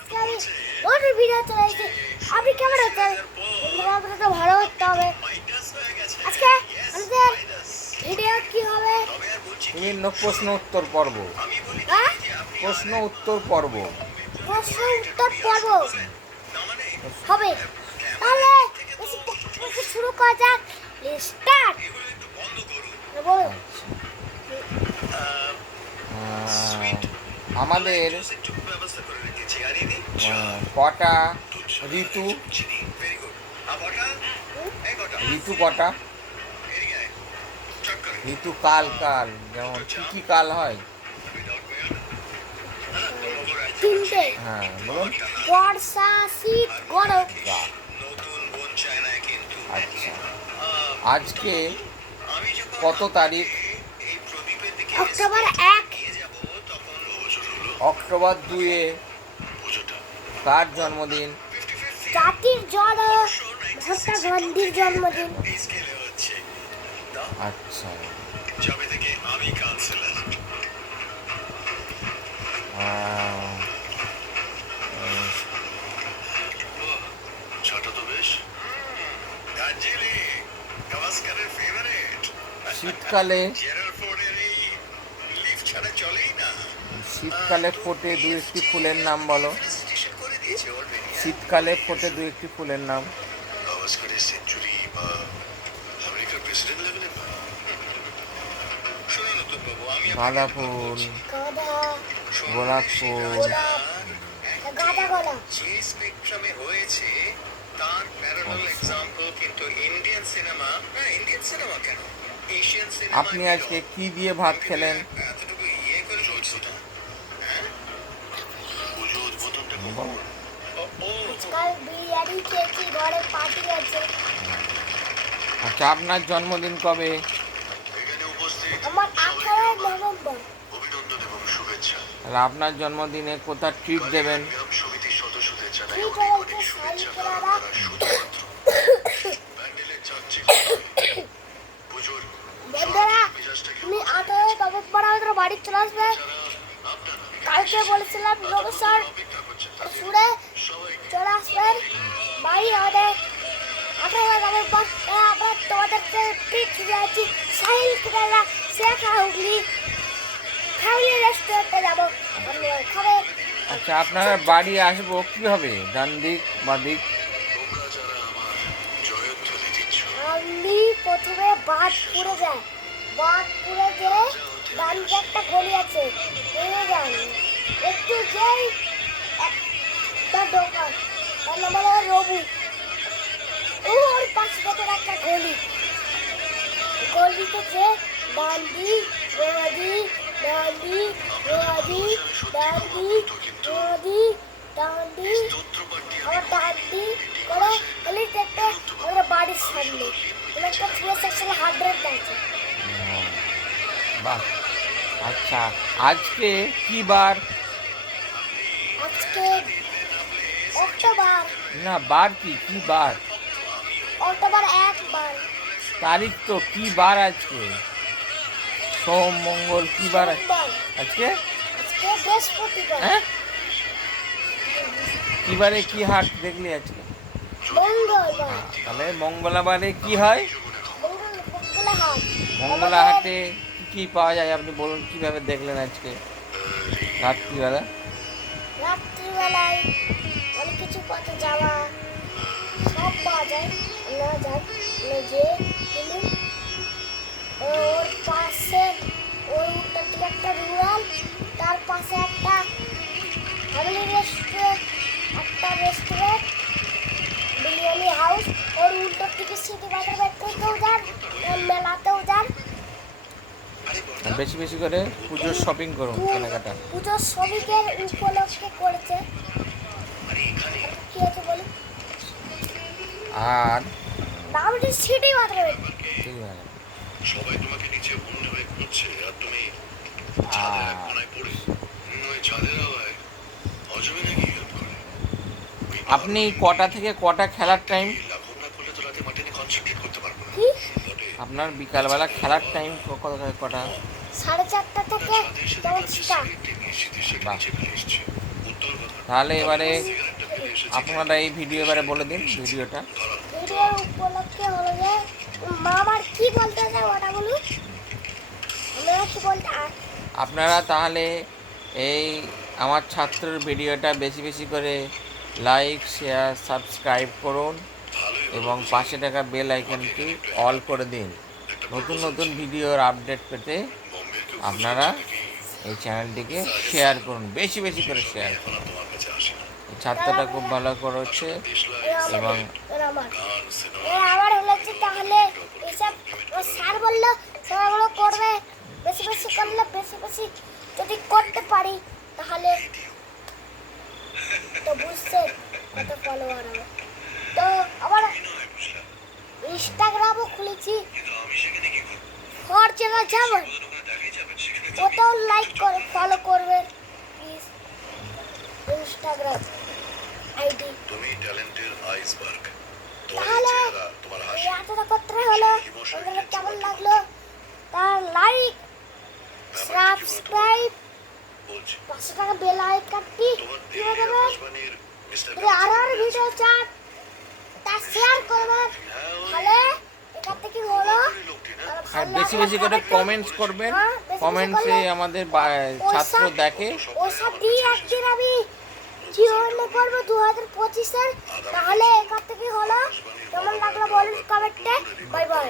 আমি ভিডিও চলে এসেছি আপনি কেমন আছেন তো ভালো করতে হবে। আজকে আমাদের ভিডিও কি হবে? বিভিন্ন প্রশ্ন উত্তর পর্ব। হ্যাঁ? প্রশ্ন উত্তর পর্ব। প্রশ্ন উত্তর পর্ব হবে। তাহলে শুরু করা যাক। স্টার্ট বলুন আমাদের কটা ঋতু ঋতু কটা ঋতু কাল কাল যেমন কি কি কাল হয়? হ্যাঁ বলুন। বর্ষা শীত গরম। আচ্ছা। আজকে কত তারিখ? অক্টোবর এক। অক্টোবর দুয়ে কার জন্মদিন? জাতির জন মহাত্মা গান্ধীর জন্মদিন। আচ্ছা। যবে থেকে আমি কাউন্সিলর আহ, তো বেশ। দার্জিলিং গাভাস্কারের ফেভারিট শীতকালে জেরাল ফোর্ডের এই লিফট ছাড়া চলেই না। শীতকালে ফোটে দু একটি ফুলের নাম বলো। শীতকালে ফোটে দু একটি ফুলের নাম। গাঁদা ফুল গাঁদা গোলাপ ফুল। যে স্পেকট্রামে হয়েছে তার প্যারালাল এক্সাম্পল কিন্তু ইন্ডিয়ান সিনেমা না ইন্ডিয়ান সিনেমা কেন এশিয়ান সিনেমা আপনি আজকে কি দিয়ে ভাত খেলেন? এতটুকু ইয়ে করে চলছে না হ্যাঁ? পুজো কাল বিরিয়ানি খেয়েছি ঘরে পার্টি আছে। আচ্ছা আপনার জন্মদিন কবে? আমার আঠারোই নভেম্বর। অভিনন্দন এবং শুভেচ্ছা। তাহলে আপনার জন্মদিনে কোথায় ট্রিট দেবেন? বন্ধুরা তুমি নভেম্বর আমাদের বাড়ি চলে আসবে। কালকে বলেছিলাম রবি স্যার করছেন চলে আসবেন। বাড়ি আমাদের আঠারোই নভেম্বর আমরা তোমাদেরকে ট্রিট দিয়েছি সাহিল শেখা হুগলি ফ্যামিলি রেস্টুরেন্টে যাব। আপনারা খাবেন আচ্ছা আপনার বাড়ি আসব কীভাবে? ডান দিক বা দিক? আমি প্রথমে বাঁধপুরে যাই। বাঁধপুরে যে ডান দিকে একটা গলি আছে। যান একটু যেই একটা দোকান। তার নাম হলো রবু। ওর পাশে দেখুন একটা গলি। গলিতে যে ডান্ডি গোয়াদি ডান্ডি গোয়াদি ডান্ডি গোয়াদি ডান্ডি আমার ডান্ডি করে গলি দেখতে আমাদের বাড়ির সামনে। একটা থ্রি সেকশনে হান্ড্রেড আছে বাহ। আচ্ছা আজকে কি বার? আজকে অক্টোবর। না বার কি? কি বার? অক্টোবর একবার। তারিখ তো কি বার আজকে? সোম মঙ্গল কি বার আজ- আজকে? হ্যাঁ? কি বারে কি হাট দেখলি আজকে? তাহলে মঙ্গলবারে কি হয়? মঙ্গল হাটে কি কি পাওয়া যায়? আপনি বলুন কীভাবে দেখলেন আজকে? রাত্রিবেলা? রাত্রিবেলায় অনেক কিছু পথে যাওয়া সব পাওয়া যায় না যায় যে ওর পাশে বেশি বেশি করে পুজোর শপিং করুন কেনাকাটা। পুজোর শ্রমিকের উপলক্ষে করেছে। আর? নামটি সিটি আছে। সবাই তোমাকে নিচে বন্যে হয়ে খুঁজছে আর তুমি ছাদের এক কোনায় পড়ে ওই ছাদের হাওয়ায় অজমে নাকি হেল্প করে আপনি কটা থেকে কটা খেলার টাইম লাঘব করলে তো রাতে মাঠে কনসেন্ট্রেট করতে পারব না। আপনার বিকালবেলা খেলার টাইম কটা? সাড়ে চারটা থেকে কথা তাহলে এবারে আপনারা এই ভিডিও এবারে বলে দিন ভিডিওটা। ভিডিও উপলক্ষে হলো যে মা আমার কি বলতে চাই ওটা বলুন। আমরা কি বলতে আপনারা তাহলে এই আমার ছাত্রের ভিডিওটা বেশি বেশি করে লাইক শেয়ার সাবস্ক্রাইব করুন এবং পাশে থাকা বেল আইকনটি অল করে দিন। নতুন নতুন ভিডিওর আপডেট পেতে আপনারা এই চ্যানেলটিকে শেয়ার করুন বেশি বেশি করে শেয়ার করুন। ছাত্রটা খুব ভালো করেছে এবং আমার তাহলে এসব স্যার বলল সেগুলো করবে বেশি বেশি করলে বেশি বেশি যদি করতে পারি তাহলে তো বুঝছেন কত ফলোয়ার হবে তো আবার ইনস্টাগ্রামও খুলেছি। ফর চ্যানেল যাবেন ওটাও লাইক করে ফলো করবেন প্লিজ ইনস্টাগ্রাম আইডি তুমি ট্যালেন্টের আইসবার্গ তাহলে তোমার এই এতটা করতে হলো আপনাদের কেমন লাগল? তার লাইক সাবস্ক্রাইব পাঁচশো টাকা বেল আইকনটি দিয়ে দেবেন আরও আরও ভিডিও চান তা শেয়ার করবেন তাহলে হলো আর বেশি বেশি করে কমেন্টস করবেন। হ্যাঁ, কমেন্টসে আমাদের ছাত্র দেখে। ওসব দিয়ে একদিন আমি জিওনে করব দু হাজার পঁচিশের। তাহলে এখান থেকে হলো? কেমন লাগল বলুন কমেন্টে বাই বাই